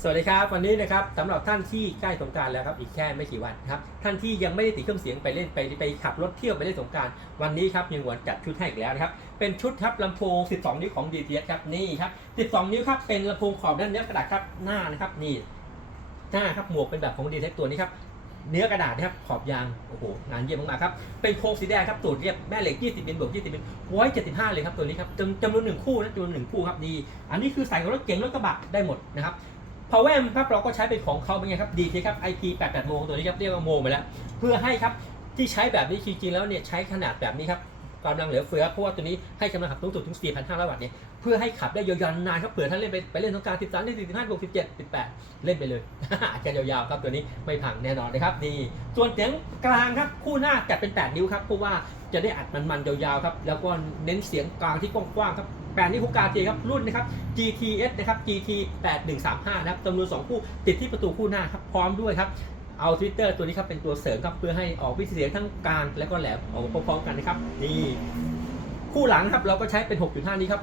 สวัสดีครับวันนี้นะครับสำหรับท่านที่ใกล้สงการแล้วครับอีกแค่ไม่กี่วันครับท่านที่ยังไม่ได้ติดเครื่องเสียงไปเล่นไปไปขับรถเที่ยวไปเล่นสงการวันนี้ครับยังหวนจัดชุดให้อีกแล้วนะครับเป็นชุดครับลำโพง 12 นิ้วของ DTS ครับนี่ครับ 12 นิ้วครับเป็นลำโพงขอบด้านเนื้อกระดาษครับหน้านะครับนี่หน้าครับหมวกเป็นแบบของ DTS ตัวนี้ครับเนื้อกระดาษนะครับขอบยางโอ้โหงานเยี่ยมมากๆครับเป็นโครงสีแดงครับตูดเรียบแม่เหล็ก 20มิลบวก20มิลไว้75เลยครับตัวนี้ครับจำจำนวนหนึ่งคู่นะจำนวนหนึ่งคู่ครับดี อันนี้คือใส่รถเก๋งรถกระบะได้หมดนะครับ power amp ครับเราก็ใช้เป็นของเขาเป็นไงครับดีทีครับ IP 88โมงตัวนี้ครับเรียกว่าโมไปแล้ว เพื่อให้ครับที่ใช้แบบนี้จริงๆแล้วเนี่ยใช้ขนาดแบบนี้ครับ กำลังเหลือเฟือเพราะว่าตัวนี้ให้กำลังขับสูงสุดถึง 4,500 วัตต์เนี่ยเพื่อให้ขับได้ยาวๆนานครับเผื่อท่านเล่นไปไปเล่นสงกราร 13ที่45 16 17 18 เล่นไปเลยกันยาวๆครับตัวนี้ไม่พังแน่นอนนะครับนี่ส่วนเสียงกลางครับคู่หน้าจัดเป็น 8 นิ้วครับเพราะว่าจะได้อัดมันๆยาวๆครับแล้วก็เน้นเสียงกลางที่กว้างๆครับแปดนิ้วฮูกาเจครับรุ่นนะครับ GTS นะครับ GT 8135 นะครับจำนวน2คู่ติดที่ประตูคู่หน้าครับพร้อมด้วยครับ เอา Twitter ตัวนี้ครับเป็นตัวเสริมครับเพื่อให้ออกวิเสียงทั้งกลางและก็แหลมออกพร้อมๆกันนะครับนี่คู่หลังครับเราก็ใช้เป็น 6.5 นี้ครับ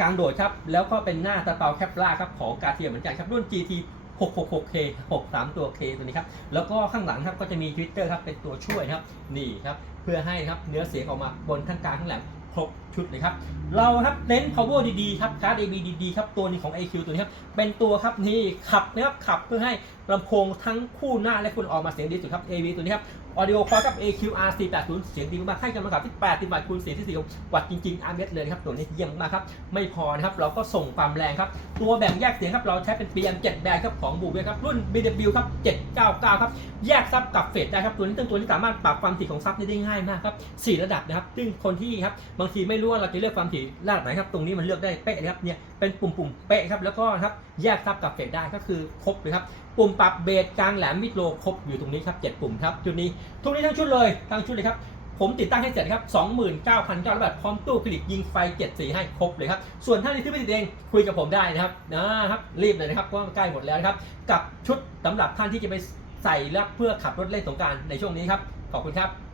กลางโดดครับแล้วก็เป็นหน้าตะเตาแคปล่าครับของกาเทียเหมือนกันครับรุ่น GT 666K 63 ตัว K ตัวนี้ครับ แล้วก็ข้างหลังครับก็จะมี Twitter ครับเป็นตัวช่วยครับ นี่ครับ เพื่อให้ครับเนื้อเสียงออกมาบนทั้งกลางทั้งแหลม ครบชุดเลยครับ เราครับเน้น power ดีๆครับการ์ด AB ดีๆครับตัวนี้ของ AQ ตัวนี้ครับ เป็นตัวครับนี่ขับนะครับขับเพื่อให้ลำโพงทั้งคู่หน้าและคุณออกมาเสียงดีสุดครับ AV ตัวนี้ครับ Audio Core ครับ AQR 480เสียงดีมากๆให้กำลังขับที่80วัตต์คูณเสียงที่4วัตต์จริงๆ RMS เลยครับตัวนี้เยี่ยมมากครับ ไม่พอนะครับเราก็ส่งความแรงครับ ตัวแบ่งแยกเสียงครับเราใช้เป็น PM7 แบนครับของบูเบครับรุ่น BW ครับ799ครับแยกซับกับเฟดได้ครับตัวนี้ตั้งตัวนี้สามารถปรับความถี่ของซับได้ง่ายมากครับสี่ระดับนะครับซึ่งคนที่ครับบางทีไม่รู้ว่าเราจะเลือกความถี่ระดับไหนครับ ตรงนี้มันเลือกได้เป๊ะเลยครับเนี่ยเป็นปุ่มๆเป๊ะครับแล้วก็ครับแยกซับกับเฟดได้ก็คือครบเลยครับปุ่มปรับเบสกลางแหลมมิดโลครบอยู่ตรงนี้ครับ7ปุ่มครับจุดนี้ทุกนี้ทั้งชุดเลยทั้งชุดเลยครับผมติดตั้งให้เสร็จครับ 29,900 บาท พร้อมตู้คลิกยิงไฟ 74 ให้ครบเลยครับ ส่วนท่านที่ซื้อไม่ติดเองคุยกับผมได้นะครับ นะครับ รีบเลยนะครับเพราะใกล้หมดแล้วนะครับ กับชุดสำหรับท่านที่จะไปใส่แล้วเพื่อขับรถเล่นสงการในช่วงนี้ครับ ขอบคุณครับ